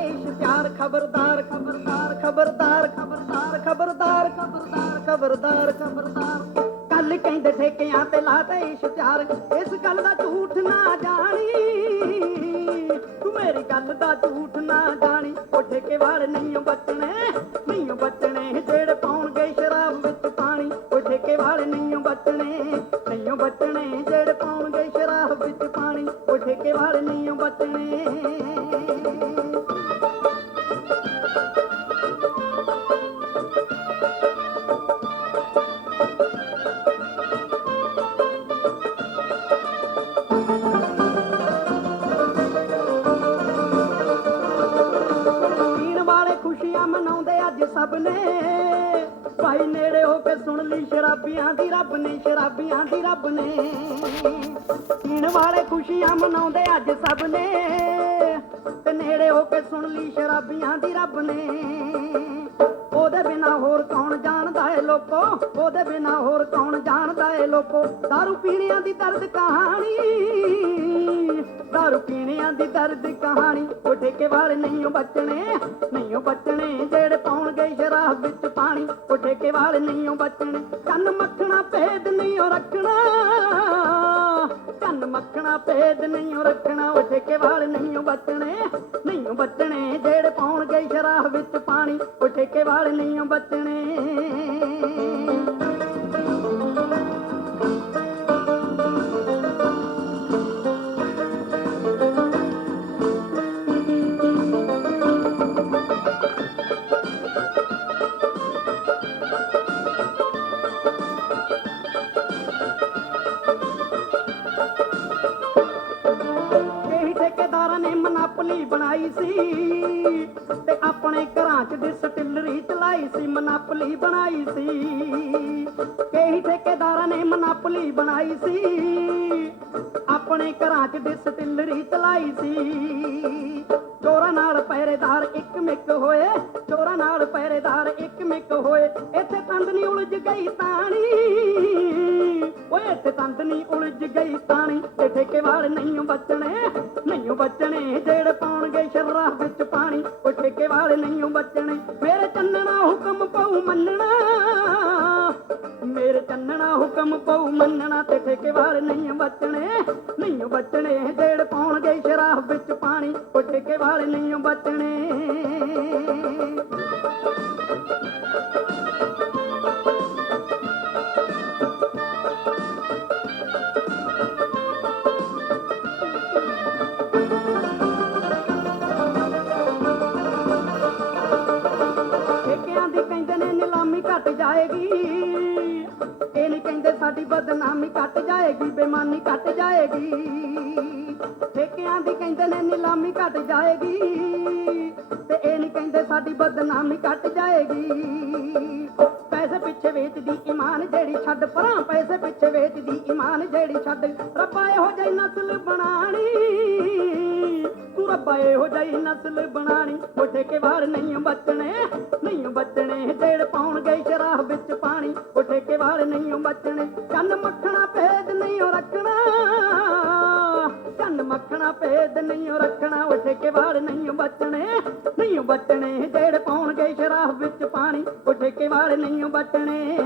ਖਬਰਦਾਰ ਖਬਰਦਾਰ ਖਬਰਦਾਰ ਖਬਰਦਾਰ ਖਬਰਦਾਰ ਖਬਰਦਾਰ ਖਬਰਦਾਰ ਕੱਲ ਕਹਿੰਦੇ ਠੇਕਿਆਂ ਤੇ ਲਾਤੇ ਇਸ਼ਤਿਹਾਰ ਇਸ ਗੱਲ ਦਾ ਝੂਠ ਨਾ ਜਾਣੀ। ਤੂੰ ਮੇਰੀ ਗੱਲ ਦਾ ਝੂਠ ਨਾ ਜਾਣੀ। ਉਹ ਠੇਕੇ ਵਾਲੇ ਨਹੀਂ ਬਚਣੇ ਨਹੀਂ ਬਚਣੇ। ਜਿਹੜੇ ਪਾਉਣਗੇ ਸ਼ਰਾਬ ਵਿੱਚ ਪਾਣੀ। ਉਹ ਠੇਕੇ ਵਾਲੇ ਨਹੀਂ ਬਚਣੇ ਨਹੀਂ ਬਚਣੇ। ਜਿਹੜੇ ਸ਼ਰਾਬ ਪਾਣੀ ਉਹ ਠੇਕੇ ਵਾਲੇ ਨਹੀਂ ਬਚਣੇ ਪੀਣ ਵਾਲੇ ਖੁਸ਼ੀਆਂ ਮਨਾਉਂਦੇ ਅੱਜ ਸਭ ਨੇ। ਭਾਈ ਨੇੜੇ ਹੋ ਕੇ ਸੁਣ ਲਈ ਸ਼ਰਾਬੀਆਂ ਦੀ ਰੱਬ ਨੇ, ਸ਼ਰਾਬੀਆਂ ਦੀ ਰੱਬ ਨੇ। ਪੀਣ ਵਾਲੇ ਖੁਸ਼ੀਆਂ ਮਨਾਉਂਦੇ ਅੱਜ ਸਭ ਨੇ। ਤੇ ਨੇੜੇ ਹੋ ਕੇ ਸੁਣ ਲਈ ਸ਼ਰਾਬੀਆਂ ਦੀ ਰੱਬ ਨੇ। ਉਹਦੇ ਬਿਨਾ ਹੋਰ ਕੌਣ ਜਾਣਦਾ ਏ ਲੋਕੋ? ਉਹਦੇ ਬਿਨਾ ਹੋਰ ਕੌਣ ਜਾਣਦਾ ਏ ਲੋਕੋ? दारू ਪੀਣਿਆਂ ਦੀ ਦਰਦ ਕਹਾਣੀ। ਦਾਰੂ ਦੀ ਦਰਦ ਕਹਾਣੀ, ਉਹ ਠੇਕੇ ਵਾਲੇ ਨਹੀਂ ਬਚਣੇ ਨਹੀਂ ਓ ਬਚਣੇ ਜਿਹੜੇ ਪਾਉਣਗੇ ਸ਼ਰਾਬ ਵਿੱਚ ਪਾਣੀ, ਉਹ ਠੇਕੇ ਵਾਲੇ ਨਹੀਂ ਬਚਣੇ। ਕੰਨ ਮੱਖਣਾ ਭੇਦ ਨਹੀਂ ਓ ਰੱਖਣਾ ਕੰਨ ਮੱਖਣਾ ਭੇਦ ਨਹੀਂ ਓ ਰੱਖਣਾ, ਉਹ ਠੇਕੇ ਵਾਲੇ ਨਹੀਂ ਓ ਬਚਣੇ ਨਹੀਂ ਓ ਬਚਣੇ ਜਿਹੜੇ ਪਾਉਣਗੇ ਸ਼ਰਾਬ ਵਿੱਚ ਪਾਣੀ, ਉਹ ਠੇਕੇ ਵਾਲੇ ਨਹੀਂ ਓ ਬਚਣੇ। ਮਨਾਪਲੀ ਸੀ ਤੇ ਆਪਣੇ ਘਰਾਂ 'ਚ ਡਿਸਟਿਲਰੀ ਚਲਾਈ ਸੀ, ਮਨਾਪਲੀ ਬਣਾਈ ਸੀ। ਇਹੀ ਠੇਕੇਦਾਰਾਂ ਨੇ ਮਨਾਪਲੀ ਬਣਾਈ ਸੀ। ਆਪਣੇ ਘਰਾਂ 'ਚ ਡਿਸਟਿਲਰੀ ਚਲਾਈ ਸੀ। ਚੋਰਾਂ ਨਾਲ ਪਹਿਰੇਦਾਰ ਇੱਕ ਮਿੱਕ ਹੋਏ, ਚੋਰਾਂ ਨਾਲ ਪਹਿਰੇਦਾਰ ਇੱਕ ਮਿੱਕ ਹੋਏ। ਇੱਥੇ ਤੰਦਨੀ ਉਲਝ ਗਈ ਤਾਣੀ। ਓਏ, ਇੱਥੇ ਤੰਦਨੀ ਉਲਝ ਗਈ ਤਾਣੀ। ਤੇ ਠੇਕੇ ਵਾਲੇ ਨਹੀਂ ਬਚਣੇ, ਨਹੀਂ ਓ ਬਚਣੇ ਜਿਹੜੇ ਪਾਉਣਗੇ ਵਿੱਚ ਪਾਣੀ ਉਹ ਠੇਕੇ ਵਾਲੇ ਨਹੀਂ ਬਚਣੇ। ਮੇਰੇ ਚੰਨਣਾ ਹੁਕਮ ਪਉ ਮੰਨਣਾ। ਮੇਰੇ ਚੰਨਣਾ ਹੁਕਮ ਪਉ ਮੰਨਣਾ ਤੇ ਠੇਕੇ ਵਾਲੇ ਨਹੀਂ ਬਚਣੇ। ਨਹੀਂ ਓ ਬਚਣੇ ਜਿਹੜੇ ਪਾਉਣਗੇ ਸ਼ਰਾਬ ਵਿੱਚ ਪਾਣੀ ਉਹ ਠੇਕੇ ਵਾਲੇ ਨਹੀਂ ਓ ਬਚਣੇ। ਜਾਏਗੀ ਇਹ ਨਹੀਂ ਕਹਿੰਦੇ ਸਾਡੀ ਬਦਨਾਮੀ ਕੱਟ ਜਾਏਗੀ ਬੇਮਾਨੀ ਘਟ ਜਾਏਗੀ। ਠੇਕਿਆਂ ਦੀ ਕਹਿੰਦੇ ਨੇ ਨਿਲਾਮੀ ਘਟ ਜਾਏਗੀ। ਤੇ ਇਹ ਨਹੀਂ ਕਹਿੰਦੇ ਸਾਡੀ ਬਦਨਾਮੀ ਕੱਟ ਜਾਏਗੀ। ਪੈਸੇ ਪਿੱਛੇ ਵੇਚਦੀ ਇਮਾਨ ਜਿਹੜੀ ਛੱਡ, ਪਰਾਂ ਪੈਸੇ ਪਿੱਛੇ ਵੇਚਦੀ ਇਮਾਨ ਜਿਹੜੀ ਛੱਡ। ਰੱਬਾ ਇਹੋ ਜਿਹੀ ਨਸਲ ਬਣਾਣੀ। ਤੂੰ ਇਹੋ ਜਿਹੀ ਨਸਲ ਬਣਾਣੀ ਉਹ ਠੇਕੇ ਵਾਰ ਨਹੀਂ ਬਚਣੇ, ਨਹੀਂ ਓ ਬਚਣੇ ਜਿਹੜੇ ਪਾਉਣਗੇ ਸ਼ਰਾਬ ਵਿੱਚ ਪਾਣੀ। ਉਹ ਠੇਕੇ ਵਾਲੇ ਨਹੀਂ ਓ ਬਚਣੇ, ਕੰਨ ਮੱਖਣਾ ਭੇਦ ਨਹੀਂ ਓ ਰੱਖਣਾ। ਕੰਨ ਮੱਖਣਾ ਭੇਦ ਨਹੀਂ ਓ ਰੱਖਣਾ, ਉੱਠੇ ਕੇ ਵਾਰ ਨਹੀਂ ਓ ਬਚਣੇ, ਨਹੀਂ ਓ ਬਚਣੇ ਜਿਹੜੇ ਪਾਉਣਗੇ ਸ਼ਰਾਬ ਵਿੱਚ ਪਾਣੀ। ਉੱਠੇ ਕੇ ਵਾਰ ਨਹੀਂ ਓ ਬਚਣੇ।